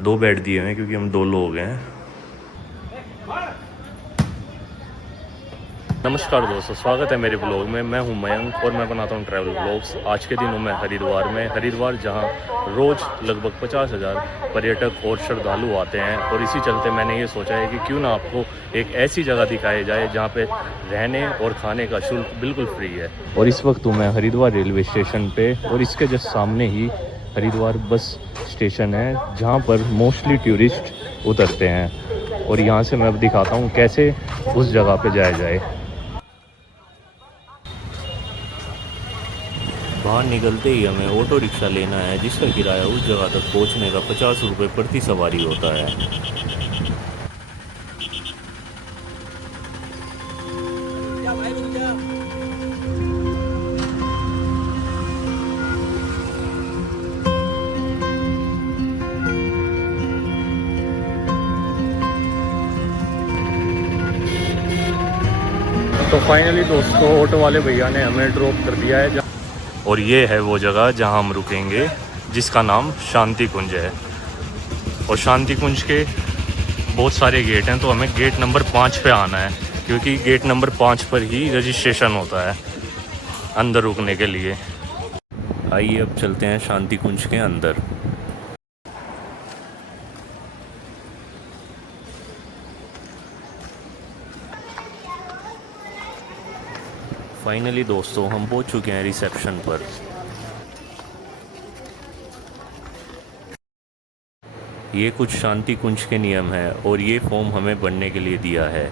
दो बेड दिए हुए हैं क्योंकि हम दो लोग हैं। नमस्कार दोस्तों, स्वागत है मेरे ब्लॉग में। मैं हूं मयंक और मैं बनाता हूं ट्रैवल ब्लॉग्स। आज के दिन हूं मैं हरिद्वार जहां रोज़ लगभग 50,000 पर्यटक और श्रद्धालु आते हैं। और इसी चलते मैंने ये सोचा है कि क्यों ना आपको एक ऐसी जगह दिखाई जाए जहां पे रहने और खाने का शुल्क बिल्कुल फ्री है। और इस वक्त हूँ मैं हरिद्वार रेलवे स्टेशन पे और इसके जस्ट सामने ही हरिद्वार बस स्टेशन है जहाँ पर मोस्टली टूरिस्ट उतरते हैं। और यहाँ से मैं अब दिखाता हूँ कैसे उस जगह पे जाया जाए। बाहर निकलते ही हमें ऑटो रिक्शा लेना है जिसका किराया उस जगह तक पहुंचने का 50 रुपये प्रति सवारी होता है। तो फाइनली दोस्तों ऑटो वाले भैया ने हमें ड्रॉप कर दिया है और ये है वो जगह जहां हम रुकेंगे जिसका नाम शांति कुंज है। और शांति कुंज के बहुत सारे गेट हैं तो हमें गेट नंबर 5 पे आना है क्योंकि गेट नंबर 5 पर ही रजिस्ट्रेशन होता है अंदर रुकने के लिए। आइए अब चलते हैं शांति कुंज के अंदर। फाइनली दोस्तों हम पहुंच चुके हैं रिसेप्शन पर। ये कुछ शांति कुंज के नियम हैं और ये फॉर्म हमें भरने के लिए दिया है।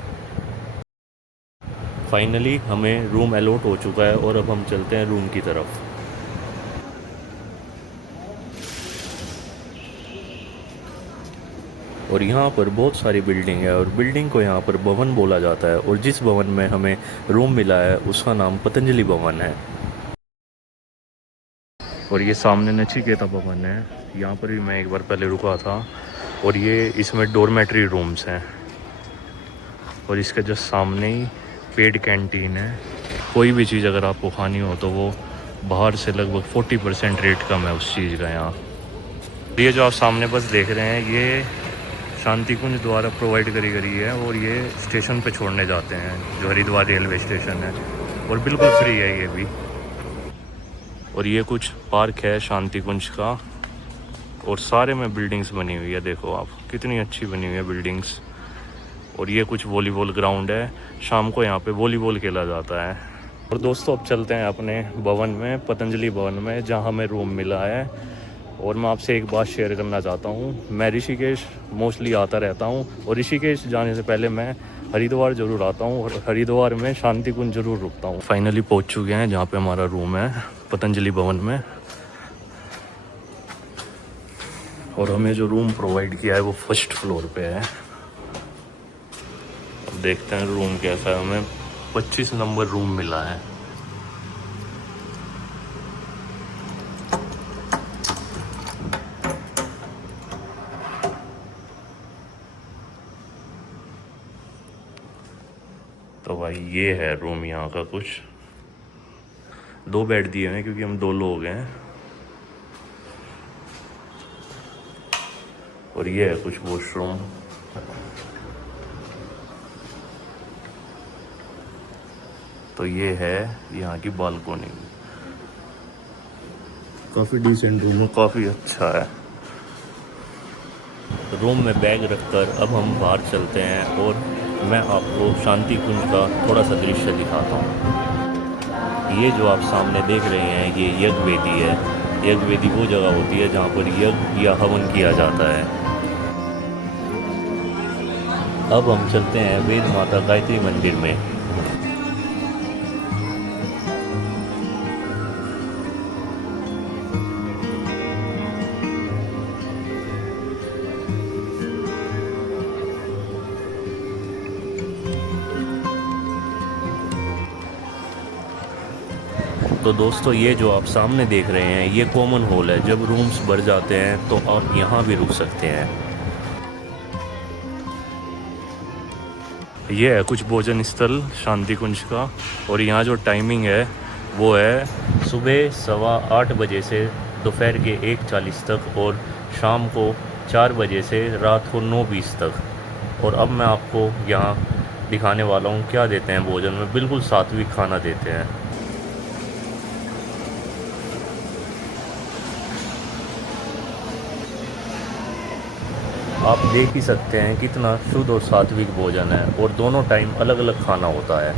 फाइनली हमें रूम अलॉट हो चुका है और अब हम चलते हैं रूम की तरफ। और यहाँ पर बहुत सारी बिल्डिंग है और बिल्डिंग को यहाँ पर भवन बोला जाता है। और जिस भवन में हमें रूम मिला है उसका नाम पतंजलि भवन है। और ये सामने नचिकेता भवन है, यहाँ पर भी मैं एक बार पहले रुका था। और ये इसमें डॉर्मेट्री रूम्स हैं और इसके जस्ट सामने ही पेड कैंटीन है। कोई भी चीज़ अगर आपको खानी हो तो वो बाहर से लगभग 40% रेट कम है उस चीज़ का यहाँ। ये जो आप सामने बस देख रहे हैं ये शांति कुंज द्वारा प्रोवाइड करी गई है और ये स्टेशन पे छोड़ने जाते हैं जो हरिद्वार रेलवे स्टेशन है। और बिल्कुल फ्री है ये भी। और ये कुछ पार्क है शांति कुंज का और सारे में बिल्डिंग्स बनी हुई है। देखो आप कितनी अच्छी बनी हुई है बिल्डिंग्स। और ये कुछ वॉलीबॉल ग्राउंड है, शाम को यहाँ पे वॉलीबॉल खेला जाता है। और दोस्तों अब चलते हैं अपने भवन में, पतंजलि भवन में, जहाँ हमें रूम मिला है। और मैं आपसे एक बात शेयर करना चाहता हूँ, मैं ऋषिकेश मोस्टली आता रहता हूँ और ऋषिकेश जाने से पहले मैं हरिद्वार ज़रूर आता हूँ और हरिद्वार में शांति कुंज ज़रूर रुकता हूँ। फाइनली पहुँच चुके हैं जहाँ पे हमारा रूम है पतंजलि भवन में। और हमें जो रूम प्रोवाइड किया है वो फर्स्ट फ्लोर पे है। अब देखते हैं रूम कैसा है। हमें 25 नंबर रूम मिला है। तो भाई ये है रूम यहाँ का कुछ। दो बेड दिए हुए हैं क्योंकि हम दो लोग हैं। और ये है कुछ वॉशरूम। तो ये है यहाँ की बालकोनी। काफ़ी डिसेंट रूम, काफ़ी अच्छा है। रूम में बैग रखकर अब हम बाहर चलते हैं और मैं आपको शांति कुंज का थोड़ा सा दृश्य दिखाता हूँ। ये जो आप सामने देख रहे हैं ये यज्ञ वेदी है। यज्ञ वेदी वो जगह होती है जहाँ पर यज्ञ या हवन किया जाता है। अब हम चलते हैं वेद माता गायत्री मंदिर में। तो दोस्तों ये जो आप सामने देख रहे हैं ये कॉमन हॉल है। जब रूम्स भर जाते हैं तो आप यहाँ भी रुक सकते हैं। ये है कुछ भोजन स्थल शांति कुंज का। और यहाँ जो टाइमिंग है वो है सुबह 8:15 बजे से दोपहर के 1:40 तक और शाम को 4 बजे से रात को 9:20 तक। और अब मैं आपको यहाँ दिखाने वाला हूँ क्या देते हैं भोजन में। बिल्कुल सात्विक खाना देते हैं। आप देख ही सकते हैं कितना शुद्ध और सात्विक भोजन है, और दोनों टाइम अलग अलग खाना होता है।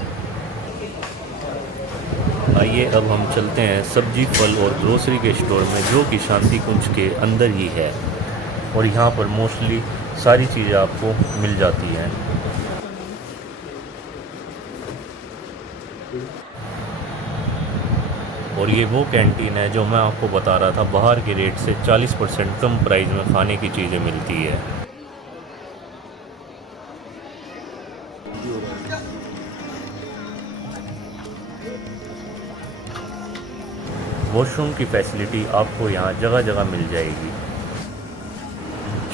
आइए अब हम चलते हैं सब्जी, फल और ग्रोसरी के स्टोर में, जो कि शांति कुंज के अंदर ही है। और यहाँ पर मोस्टली सारी चीज़ें आपको मिल जाती हैं। और ये वो कैंटीन है जो मैं आपको बता रहा था, बाहर के रेट से 40% कम प्राइस में खाने की चीज़ें मिलती है। वॉशरूम की फैसिलिटी आपको यहाँ जगह जगह मिल जाएगी।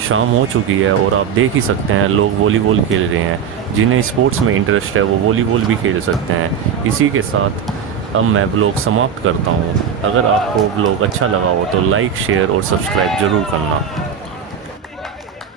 शाम हो चुकी है और आप देख ही सकते हैं लोग वॉलीबॉल खेल रहे हैं। जिन्हें स्पोर्ट्स में इंटरेस्ट है वो वॉलीबॉल भी खेल सकते हैं। इसी के साथ अब मैं व्लॉग समाप्त करता हूँ। अगर आपको व्लॉग अच्छा लगा हो तो लाइक, शेयर और सब्सक्राइब ज़रूर करना।